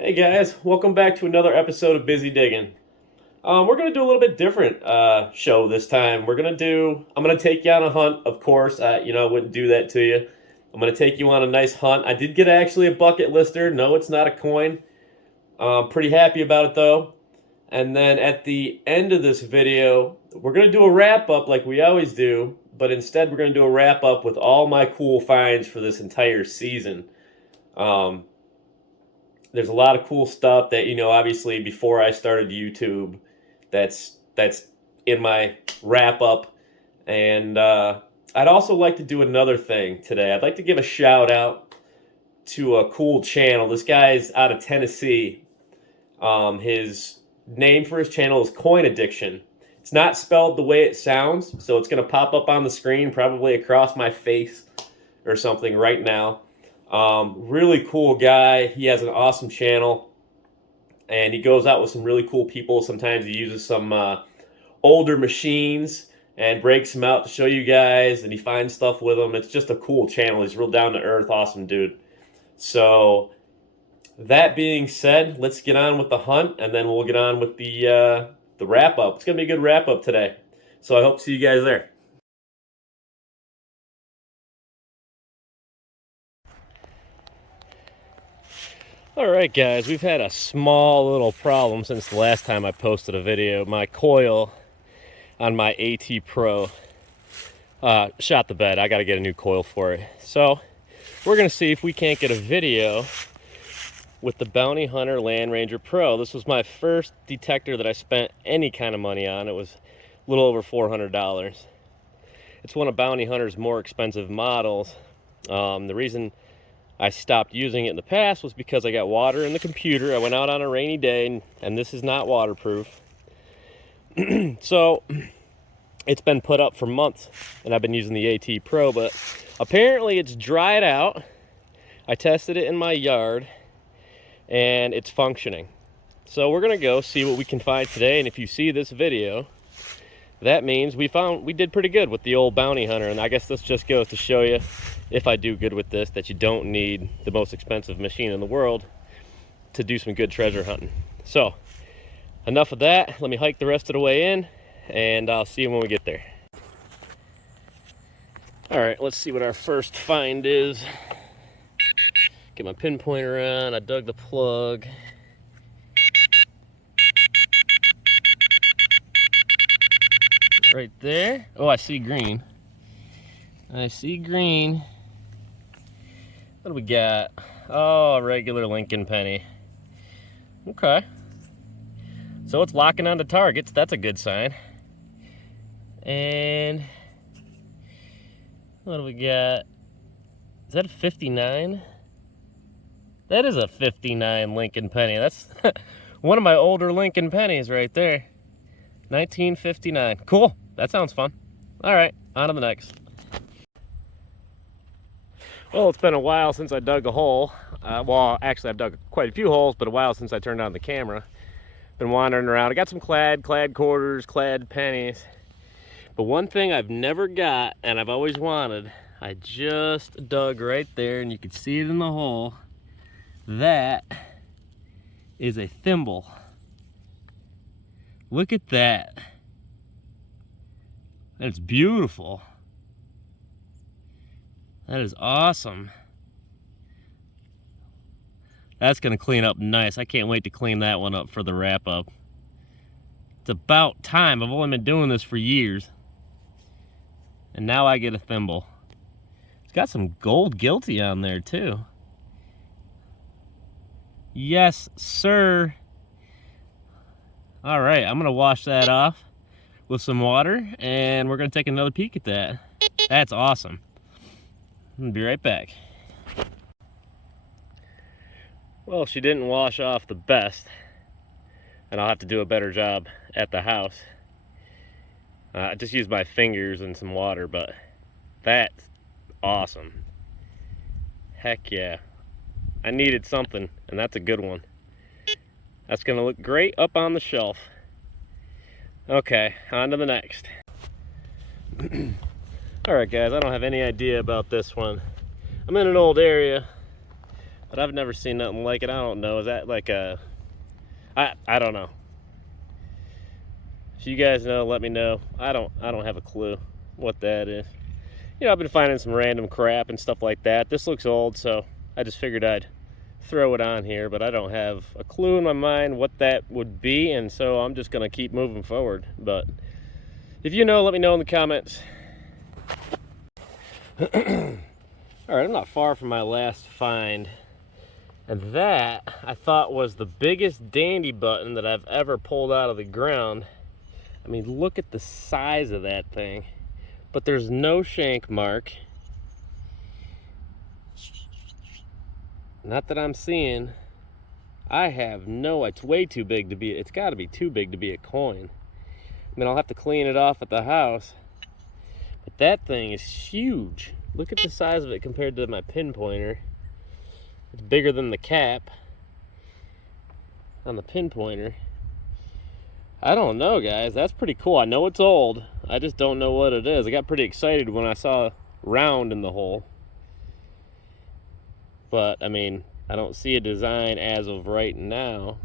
Hey guys, welcome back to another episode of Busy Digging. We're gonna do a little bit different show this time. I'm gonna take you on a hunt, of course. I wouldn't do that to you. I'm gonna take you on a nice hunt. I did get actually a bucket lister. No, it's not a coin. Pretty happy about it though. And then at the end of this video, we're gonna do a wrap up like we always do, but instead we're gonna do a wrap up with all my cool finds for this entire season. Um, there's a lot of cool stuff that obviously before I started YouTube, that's in my wrap up, and I'd also like to do another thing today. I'd like to give a shout out to a cool channel. This guy's out of Tennessee. His name for his channel is Coin Addiction. It's not spelled the way it sounds, so it's going to pop up on the screen, probably across my face or something right now. Really cool guy. He has an awesome channel, and he goes out with some really cool people. Sometimes he uses some older machines and breaks them out to show you guys, and he finds stuff with them. It's just a cool channel. He's real down to earth, awesome dude. So that being said, let's get on with the hunt, and then we'll get on with the wrap up. It's gonna be a good wrap up today. So I hope to see you guys there. Alright guys, we've had a small little problem since the last time I posted a video. My coil on my AT Pro shot the bed. I gotta get a new coil for it. So we're gonna see if we can't get a video with the Bounty Hunter Land Ranger Pro. This was my first detector that I spent any kind of money on. It was a little over $400. It's one of Bounty Hunter's more expensive models. The reason I stopped using it in the past was because I got water in the computer. I went out on a rainy day, and this is not waterproof. So it's been put up for months, and I've been using the AT Pro, but apparently it's dried out. I tested it in my yard, and it's functioning. So we're gonna go see what we can find today, and if you see this video, that means we did pretty good with the old Bounty Hunter. And I guess this just goes to show you, if I do good with this, that you don't need the most expensive machine in the world to do some good treasure hunting. So enough of that. Let me hike the rest of the way in, and I'll see you when we get there. All right, let's see what our first find is. Get my pinpointer on. I dug the plug. Right there. Oh, I see green. I see green. What do we got? Oh, a regular Lincoln penny. Okay. So it's locking onto targets. That's a good sign. And what do we got? Is that a 59? That is a 59 Lincoln penny. That's one of my older Lincoln pennies right there. 1959. Cool. That sounds fun. All right, on to the next. Well, it's been a while since I dug a hole. Well, actually, I've dug quite a few holes, but a while since I turned on the camera. Been wandering around. I got some clad quarters, clad pennies. But one thing I've never got, and I've always wanted, I just dug right there, and you can see it in the hole. That is a thimble. Look at that. That's beautiful. That is awesome. That's gonna clean up nice. I can't wait to clean that one up for the wrap up. It's about time. I've only been doing this for years. And now I get a thimble. It's got some gold guilty on there too. Yes, sir. All right, I'm gonna wash that off with some water, and we're gonna take another peek at that. That's awesome. I'm gonna be right back. Well, she didn't wash off the best, and I'll have to do a better job at the house. I just used my fingers and some water, but that's awesome. Heck yeah. I needed something, and that's a good one. That's gonna look great up on the shelf. Okay, on to the next. Alright guys, I don't have any idea about this one. I'm in an old area. But I've never seen nothing like it. I don't know. Is that like a... I don't know. If you guys know, let me know. I don't have a clue what that is. You know, I've been finding some random crap and stuff like that. This looks old, so I just figured I'd throw it on here, but I don't have a clue in my mind what that would be, and so I'm just gonna keep moving forward. But if you know, let me know in the comments. All right, I'm not far from my last find, and that I thought was the biggest dandy button that I've ever pulled out of the ground. I mean, look at the size of that thing, but there's no shank mark. Not that I'm seeing. I have no, it's way too big to be, it's gotta be too big to be a coin. I mean, I'll have to clean it off at the house, but that thing is huge. Look at the size of it compared to my pinpointer. It's bigger than the cap on the pinpointer. I don't know, guys. That's pretty cool. I know it's old. I just don't know what it is. I got pretty excited when I saw round in the hole. But, I mean, I don't see a design as of right now.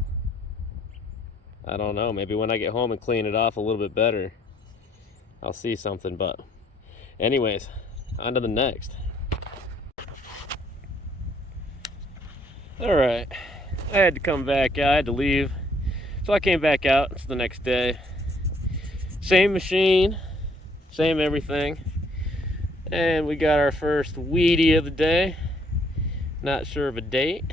I don't know. Maybe when I get home and clean it off a little bit better, I'll see something. But, anyways, on to the next. All right. I had to come back out. I had to leave. So I came back out. It's the next day. Same machine, same everything. And we got our first weedy of the day. Not sure of a date.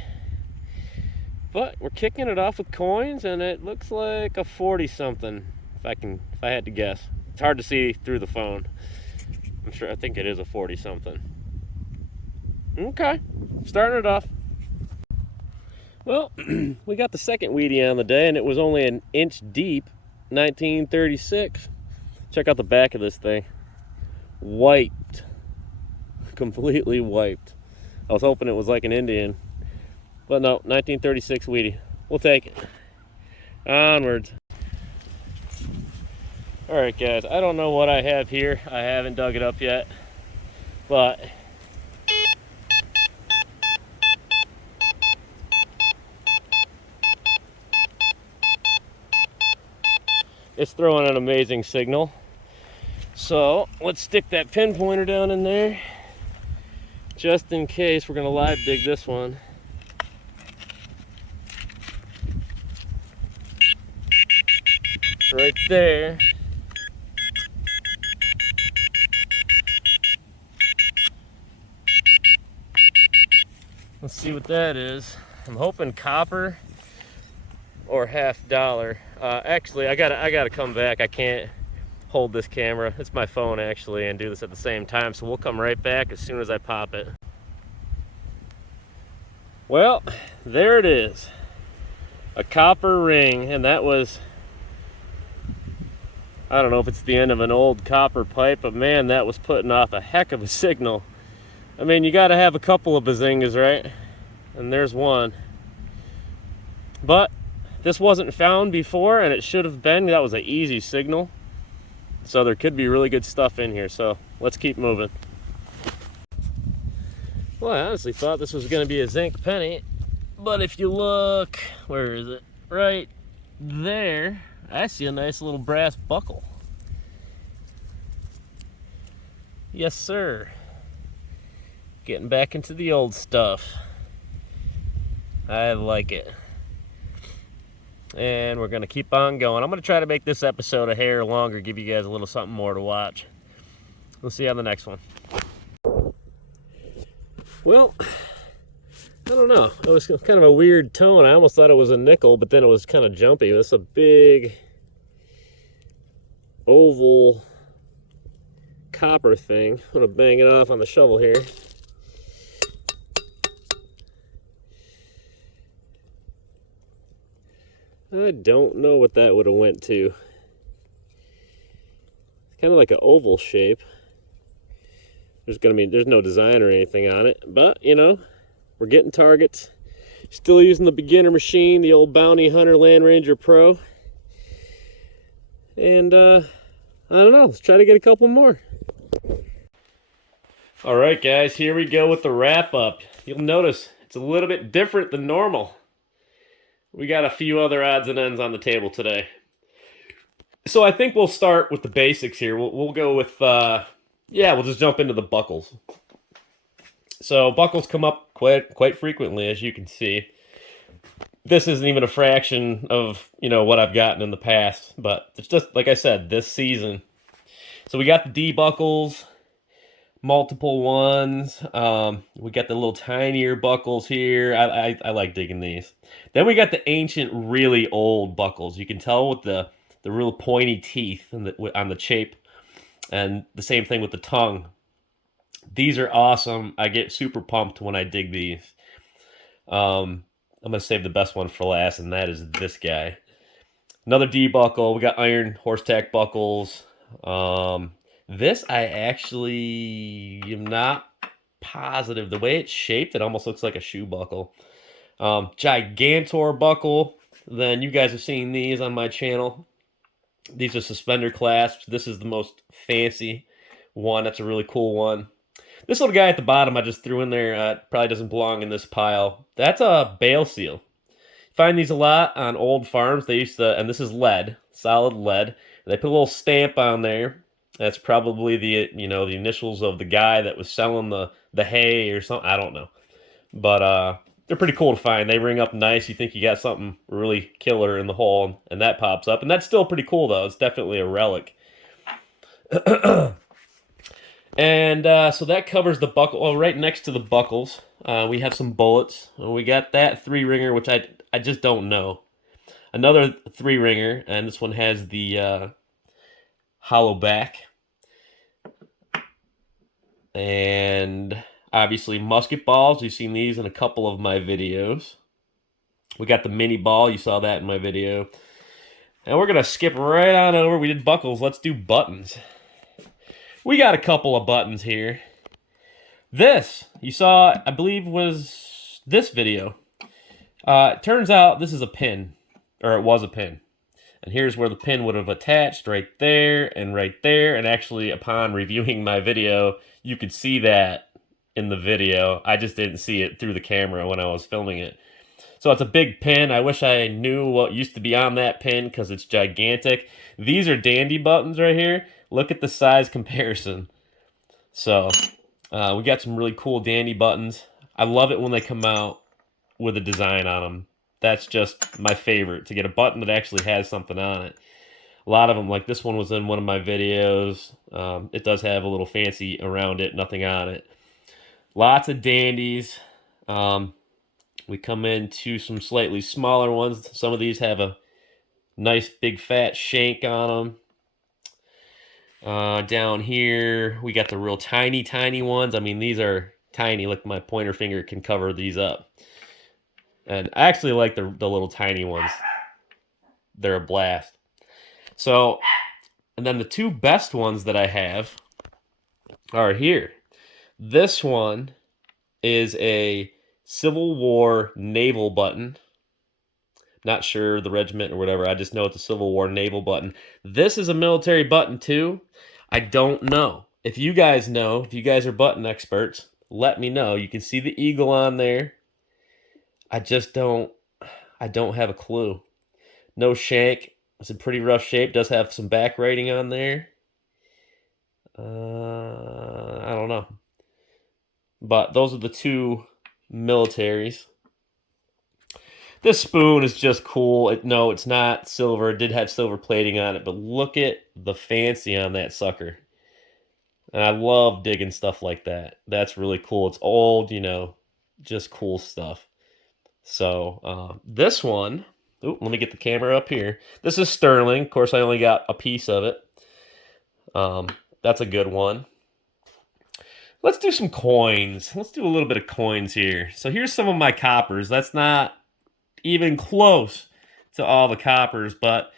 But we're kicking it off with coins, and it looks like a 40 something, if I had to guess. It's hard to see through the phone. I think it is a 40 something. Okay, starting it off. Well, we got the second weedy on the day, and it was only an inch deep, 1936. Check out the back of this thing. Wiped. Completely wiped. I was hoping it was like an Indian. But no, 1936 weedy. We'll take it. Onwards. Alright guys, I don't know what I have here. I haven't dug it up yet. But it's throwing an amazing signal. So let's stick that pinpointer down in there, just in case. We're gonna live dig this one. Right there. Let's see what that is. I'm hoping copper or $50. Actually, I gotta come back. I can't hold this camera. It's my phone actually, and do this at the same time. So we'll come right back as soon as I pop it. Well, there it is. A copper ring, and that was, I don't know if it's the end of an old copper pipe, but man, that was putting off a heck of a signal. I mean, you gotta have a couple of bazingas, right? And there's one. But this wasn't found before, and it should have been. That was an easy signal. So there could be really good stuff in here. So let's keep moving. Well, I honestly thought this was going to be a zinc penny. But if you look, where is it? Right there, I see a nice little brass buckle. Yes, sir. Getting back into the old stuff. I like it. And we're going to keep on going. I'm going to try to make this episode a hair longer, give you guys a little something more to watch. We'll see you on the next one. Well, I don't know. It was kind of a weird tone. I almost thought it was a nickel, but then it was kind of jumpy. It's a big oval copper thing. I'm going to bang it off on the shovel here. I don't know what that would have went to. It's kind of like an oval shape. There's no design or anything on it, but you know, we're getting targets. Still using the beginner machine, the old Bounty Hunter Land Ranger Pro. And I don't know, let's try to get a couple more. All right, guys, here we go with the wrap up. You'll notice It's a little bit different than normal. We got a few other odds and ends on the table today. So I think we'll start with the basics here. We'll go with, we'll just jump into the buckles. So buckles come up quite frequently, as you can see. This isn't even a fraction of, what I've gotten in the past, but it's just, like I said, this season. So we got the D buckles, multiple ones. We got the little tinier buckles here. I like digging these. Then we got the ancient, really old buckles. You can tell with the real pointy teeth on the chape, and the same thing with the tongue. These are awesome. I get super pumped when I dig these. I'm going to save the best one for last, and that is this guy. Another D buckle. We got iron horse tack buckles. This I actually am not positive. The way it's shaped, it almost looks like a shoe buckle. Gigantor buckle. Then you guys have seen these on my channel. These are suspender clasps. This is the most fancy one. That's a really cool one. This little guy at the bottom I just threw in there probably doesn't belong in this pile. That's a bale seal. Find these a lot on old farms. They used to, and this is lead, solid lead. They put a little stamp on there. That's probably the initials of the guy that was selling the hay or something. I don't know, but they're pretty cool to find. They ring up nice. You think you got something really killer in the hole, and that pops up, and that's still pretty cool though. It's definitely a relic. And so that covers the buckle. Oh, right next to the buckles, we have some bullets. We got that 3-ringer, which I just don't know. Another 3-ringer, and this one has the hollow back. And obviously musket balls. You've seen these in a couple of my videos. We got the mini ball. You saw that in my video. And we're going to skip right on over. We did buckles. Let's do buttons. We got a couple of buttons here. This, you saw, I believe, was this video. It turns out this is a pin, or it was a pin. And here's where the pin would have attached, right there and right there. And actually, upon reviewing my video, you could see that in the video. I just didn't see it through the camera when I was filming it. So it's a big pin. I wish I knew what used to be on that pin because it's gigantic. These are dandy buttons right here. Look at the size comparison. So we got some really cool dandy buttons. I love it when they come out with a design on them. That's just my favorite, to get a button that actually has something on it. A lot of them, like this one was in one of my videos. It does have a little fancy around it, nothing on it. Lots of dandies. We come into some slightly smaller ones. Some of these have a nice big fat shank on them. Down here, we got the real tiny ones. I mean, these are tiny. Look, my pointer finger can cover these up. And I actually like the little tiny ones. They're a blast. So, and then the two best ones that I have are here. This one is a Civil War naval button. Not sure the regiment or whatever. I just know it's a Civil War naval button. This is a military button too. I don't know. If you guys know, if you guys are button experts, let me know. You can see the eagle on there. I don't have a clue. No shank. It's in pretty rough shape. Does have some back writing on there. I don't know. But those are the two militaries. This spoon is just cool. No, it's not silver. It did have silver plating on it, but look at the fancy on that sucker. And I love digging stuff like that. That's really cool. It's old, just cool stuff. So this one, let me get the camera up here. This is sterling. Of course, I only got a piece of it. That's a good one. Let's do some coins. Let's do a little bit of coins here. So here's some of my coppers. That's not even close to all the coppers, but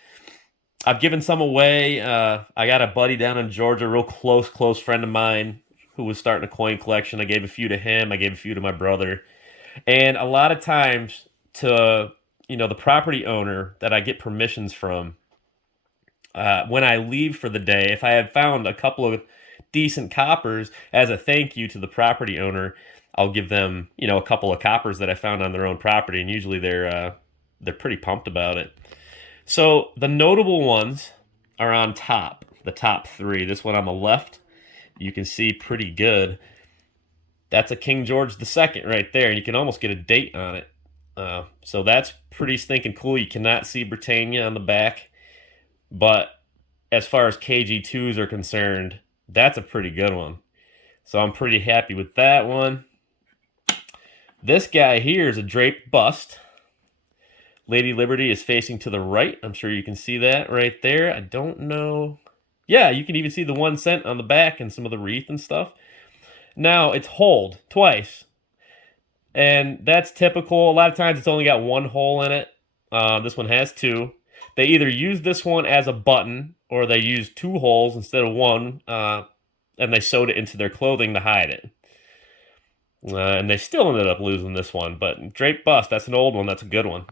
I've given some away. I got a buddy down in Georgia, a real close friend of mine who was starting a coin collection. I gave a few to him. I gave a few to my brother. And a lot of times to, the property owner that I get permissions from, when I leave for the day, if I have found a couple of decent coppers as a thank you to the property owner, I'll give them, you know, a couple of coppers that I found on their own property, and usually they're pretty pumped about it. So the notable ones are on top, the top three. This one on the left, you can see pretty good. That's a King George II right there, and you can almost get a date on it. So that's pretty stinking cool. You cannot see Britannia on the back, but as far as KG2s are concerned, that's a pretty good one. So I'm pretty happy with that one. This guy here is a draped bust. Lady Liberty is facing to the right. I'm sure you can see that right there. I don't know. Yeah, you can even see the 1 cent on the back and some of the wreath and stuff. Now, it's holed twice. And that's typical. A lot of times it's only got one hole in it. This one has two. They either use this one as a button or they use two holes instead of one, and they sewed it into their clothing to hide it. And they still ended up losing this one. But draped bust, that's an old one. That's a good one.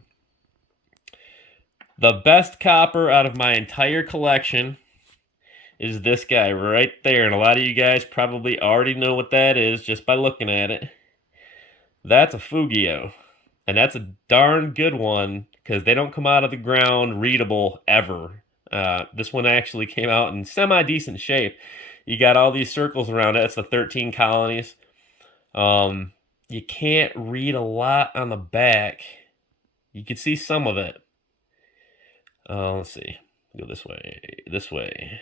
The best copper out of my entire collection is this guy right there. And a lot of you guys probably already know what that is just by looking at it. That's a Fugio. And that's a darn good one because they don't come out of the ground readable ever. This one actually came out in semi-decent shape. You got all these circles around it. It's the 13 colonies. You can't read a lot on the back. You can see some of it. Let's see. Go this way. This way.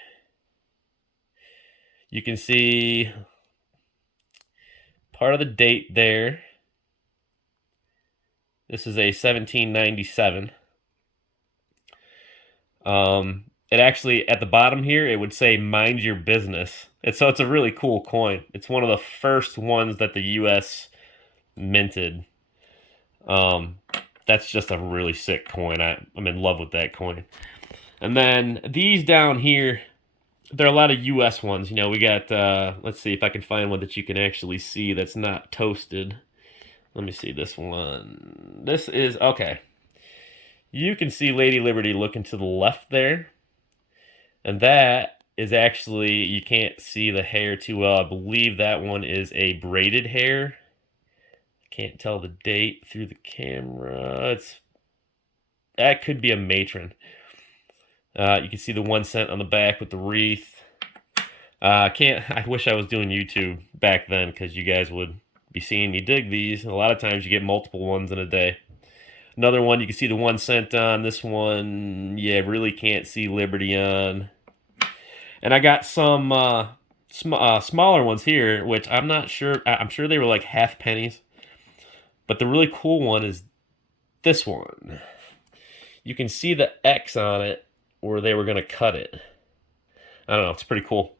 You can see part of the date there. This is a 1797. It actually, at the bottom here, it would say, mind your business. So it's a really cool coin. It's one of the first ones that the U.S. minted. That's just a really sick coin. I'm in love with that coin. And then these down here, there are a lot of U.S. ones. You know, we got, let's see if I can find one that you can actually see that's not toasted. Let me see this one. This is, okay. You can see Lady Liberty looking to the left there. And that is actually, you can't see the hair too well. I believe that one is a braided hair. Can't tell the date through the camera. That could be a matron. You can see the 1 cent on the back with the wreath. I wish I was doing YouTube back then because you guys would be seeing me dig these. A lot of times you get multiple ones in a day. Another one, you can see the 1 cent on. This one, yeah, really can't see Liberty on. And I got some smaller ones here, which I'm not sure. I'm sure they were like half pennies. But the really cool one is this one. You can see the X on it where they were going to cut it. I don't know. It's pretty cool.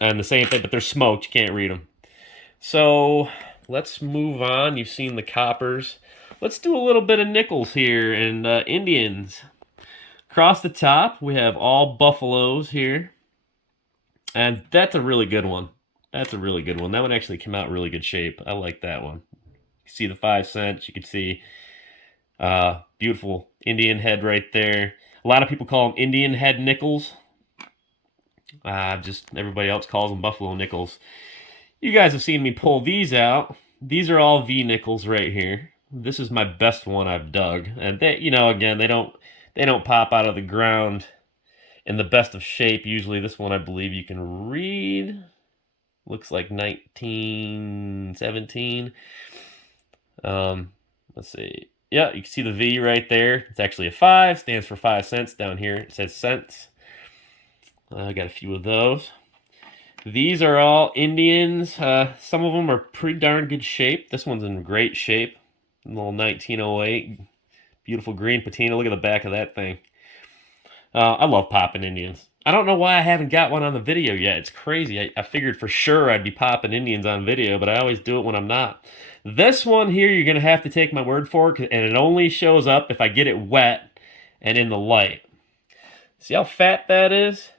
And the same thing, but they're smoked. You can't read them. So let's move on. You've seen the coppers. Let's do a little bit of nickels here and Indians. Across the top, we have all buffaloes here. And that's a really good one. That's a really good one. That one actually came out in really good shape. I like that one. You see the 5 cents. You can see beautiful Indian head right there. A lot of people call them Indian head nickels. Just everybody else calls them buffalo nickels. You guys have seen me pull these out. These are all V nickels right here. This is my best one I've dug. And they, you know, again, they don't pop out of the ground in the best of shape. Usually this one I believe you can read. Looks like 1917. Let's see. Yeah, you can see the V right there. It's actually a 5. Stands for 5 cents. Down here it says cents. I got a few of those. These are all Indians. Some of them are pretty darn good shape. This one's in great shape. A little 1908. Beautiful green patina. Look at the back of that thing. I love popping Indians. I don't know why I haven't got one on the video yet. It's crazy. I figured for sure I'd be popping Indians on video, but I always do it when I'm not. This one here, you're going to have to take my word for it, and it only shows up if I get it wet and in the light. See how fat that is?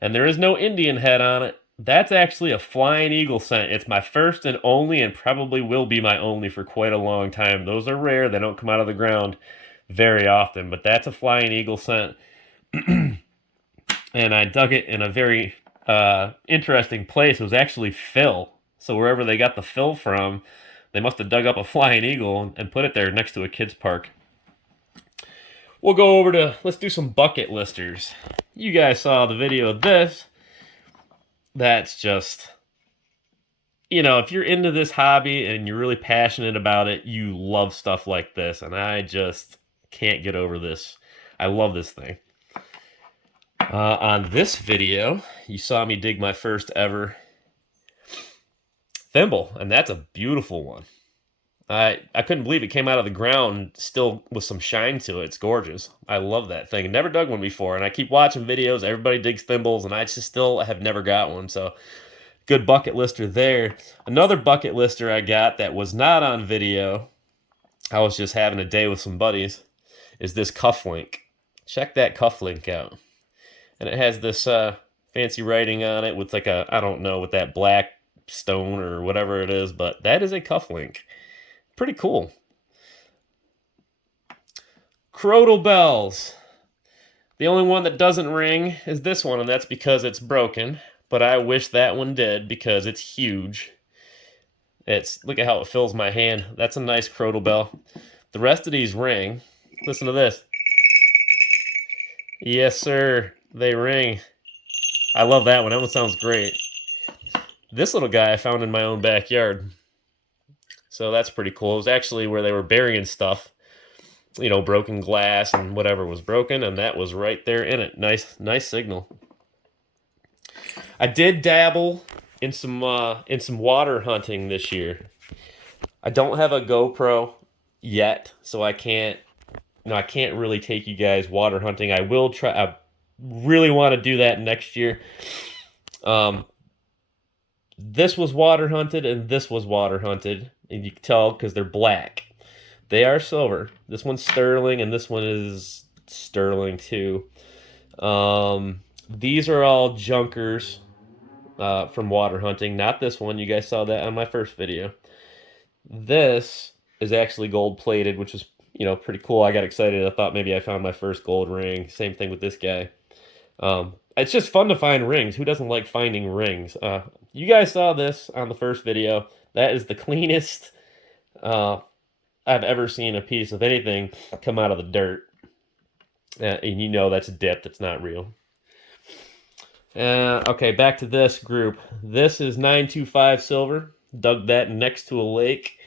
And there is no Indian head on it. That's actually a flying eagle cent. It's my first and only, and probably will be my only for quite a long time. Those are rare. They don't come out of the ground very often, but that's a flying eagle cent. And I dug it in a very interesting place. It was actually fill. So wherever they got the fill from, they must have dug up a flying eagle and put it there next to a kid's park. We'll go over to, let's do some bucket listers. You guys saw the video of this. That's just, you know, if you're into this hobby and you're really passionate about it, you love stuff like this. And I just can't get over this. I love this thing. On this video, you saw me dig my first ever thimble, and that's a beautiful one. I couldn't believe it came out of the ground still with some shine to it. It's gorgeous. I love that thing. Never dug one before, and I keep watching videos. Everybody digs thimbles, and I just still have never got one. So, good bucket lister there. Another bucket lister I got that was not on video, I was just having a day with some buddies, is this cufflink. Check that cufflink out. And it has this fancy writing on it with like a, I don't know, with that black stone or whatever it is, but that is a cufflink. Pretty cool. Crotal bells. The only one that doesn't ring is this one, and that's because it's broken. But I wish that one did because it's huge. Look at how it fills my hand. That's a nice crotal bell. The rest of these ring. Listen to this. Yes, sir. They ring. I love that one. That one sounds great. This little guy I found in my own backyard. So that's pretty cool. It was actually where they were burying stuff. You know, broken glass and whatever was broken, and that was right there in it. Nice signal. I did dabble in some water hunting this year. I don't have a GoPro yet, so I can't really take you guys water hunting. I will try. I really want to do that next year. This was water hunted and this was water hunted, and you can tell because they're black. They are silver. This one's sterling, and this one is sterling too. These are all junkers from water hunting. Not this one. You guys saw that on my first video. This is actually gold plated, which is, you know, pretty cool. I got excited. I thought maybe I found my first gold ring. Same thing with this guy. It's just fun to find rings. Who doesn't like finding rings? You guys saw this on the first video. That is the cleanest I've ever seen a piece of anything come out of the dirt. And you know that's dipped. It's not real. Okay, back to this group. This is 925 silver. Dug that next to a lake.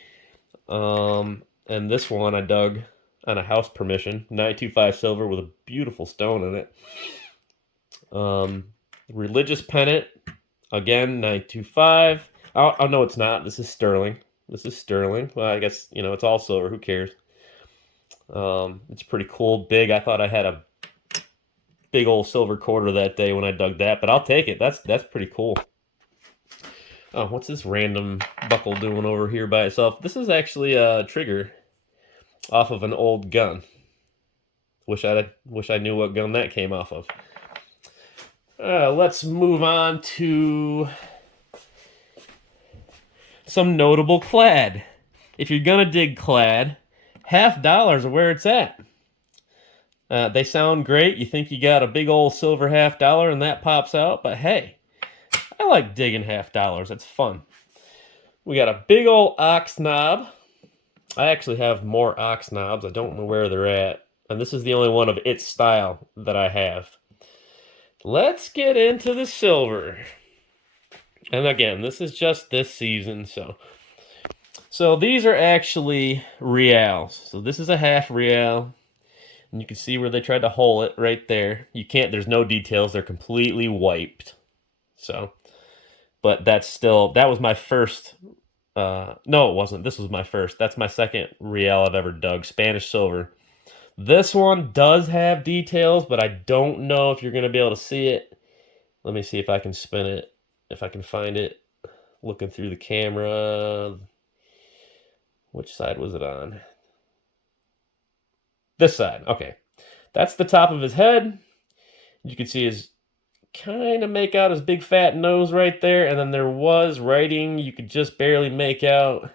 And this one I dug on a house permission. 925 silver with a beautiful stone in it. Religious pennant. Again, 925. Oh, no, it's not. This is sterling. This is sterling. Well, I guess, you know, it's all silver. Who cares? It's pretty cool. Big. I thought I had a big old silver quarter that day when I dug that, but I'll take it. That's pretty cool. Oh, what's this random buckle doing over here by itself? This is actually a trigger off of an old gun. Wish I knew what gun that came off of. Let's move on to some notable clad. If you're gonna dig clad, $50 are where it's at. They sound great. You think you got a big old silver $50 and that pops out, but hey, I like digging $50. It's fun. We got a big old ox knob. I actually have more ox knobs. I don't know where they're at. And this is the only one of its style that I have. Let's get into the silver. And again, this is just this season, so these are actually reals. So this is a half real. And you can see where they tried to hole it right there. You can't, there's no details. They're completely wiped. So, but that was my first, no, it wasn't. This was my first. That's my second real I've ever dug, Spanish silver. This one does have details, but I don't know if you're going to be able to see it. Let me see if I can spin it, if I can find it. Looking through the camera. Which side was it on? This side. Okay. That's the top of his head. You can see his, kind of make out his big fat nose right there. And then there was writing you could just barely make out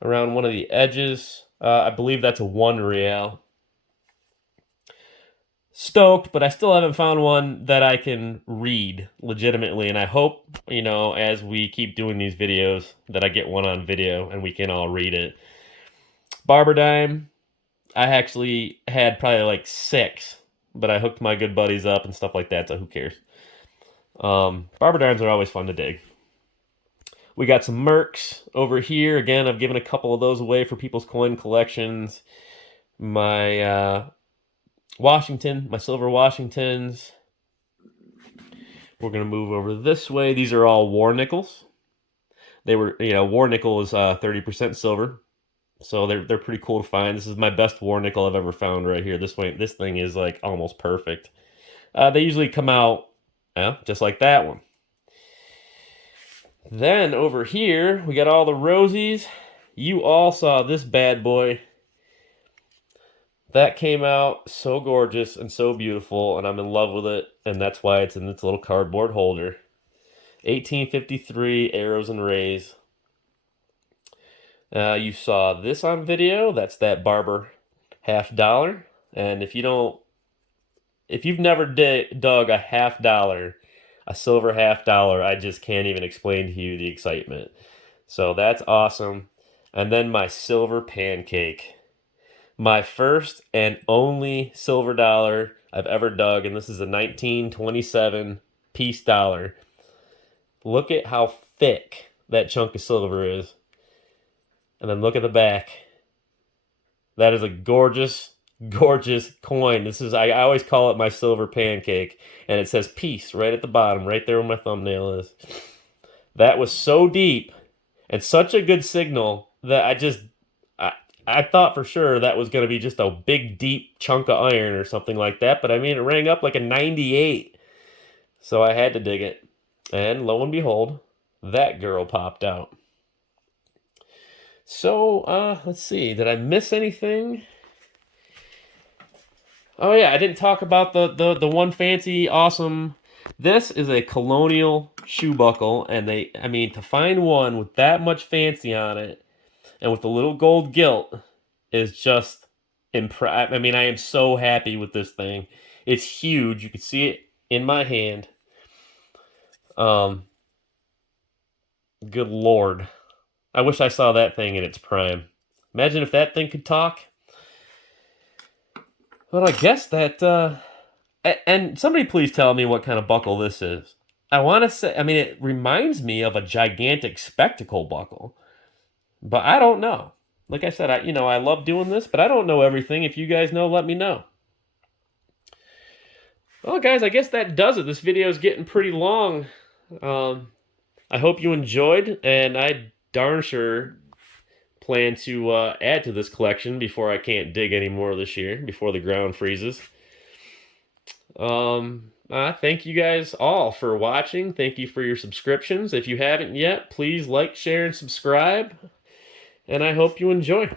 around one of the edges. I believe that's a 1 real. stoked, but I still haven't found one that I can read legitimately. And I hope, you know, as we keep doing these videos, that I get one on video and we can all read it. Barber dime, I actually had probably like 6, but I hooked my good buddies up and stuff like that, so who cares? Barber dimes are always fun to dig. We got some Mercs over here. Again, I've given a couple of those away for people's coin collections. My Washington, my silver Washingtons. We're going to move over this way. These are all war nickels. They were, you know, war nickel is 30% silver. So they're pretty cool to find. This is my best war nickel I've ever found right here. This thing is like almost perfect. They usually come out just like that one. Then over here, we got all the rosies. You all saw this bad boy. That came out so gorgeous and so beautiful, and I'm in love with it, and that's why it's in this little cardboard holder. 1853 Arrows and Rays. You saw this on video. That's that barber $50. And if you've never dug a $50, a silver $50, I just can't even explain to you the excitement. So that's awesome. And then my silver pancake. My first and only silver dollar I've ever dug, and this is a 1927 piece dollar. Look at how thick that chunk of silver is. And then look at the back. That is a gorgeous, gorgeous coin. I always call it my silver pancake. And it says peace right at the bottom, right there where my thumbnail is. That was so deep and such a good signal that I thought for sure that was going to be just a big, deep chunk of iron or something like that. But I mean, it rang up like a 98. So I had to dig it. And lo and behold, that girl popped out. So, let's see. Did I miss anything? Oh yeah, I didn't talk about the one fancy, awesome. This is a colonial shoe buckle, and to find one with that much fancy on it, and with the little gold gilt, is just I am so happy with this thing. It's huge. You can see it in my hand. Good Lord. I wish I saw that thing in its prime. Imagine if that thing could talk. Well, I guess that, and somebody please tell me what kind of buckle this is. I want to say, it reminds me of a gigantic spectacle buckle, but I don't know. Like I said, I love doing this, but I don't know everything. If you guys know, let me know. Well, guys, I guess that does it. This video is getting pretty long. I hope you enjoyed, and I darn sure plan to add to this collection before I can't dig anymore this year, before the ground freezes. Thank you guys all for watching. Thank you for your subscriptions. If you haven't yet, please like, share, and subscribe. And I hope you enjoy.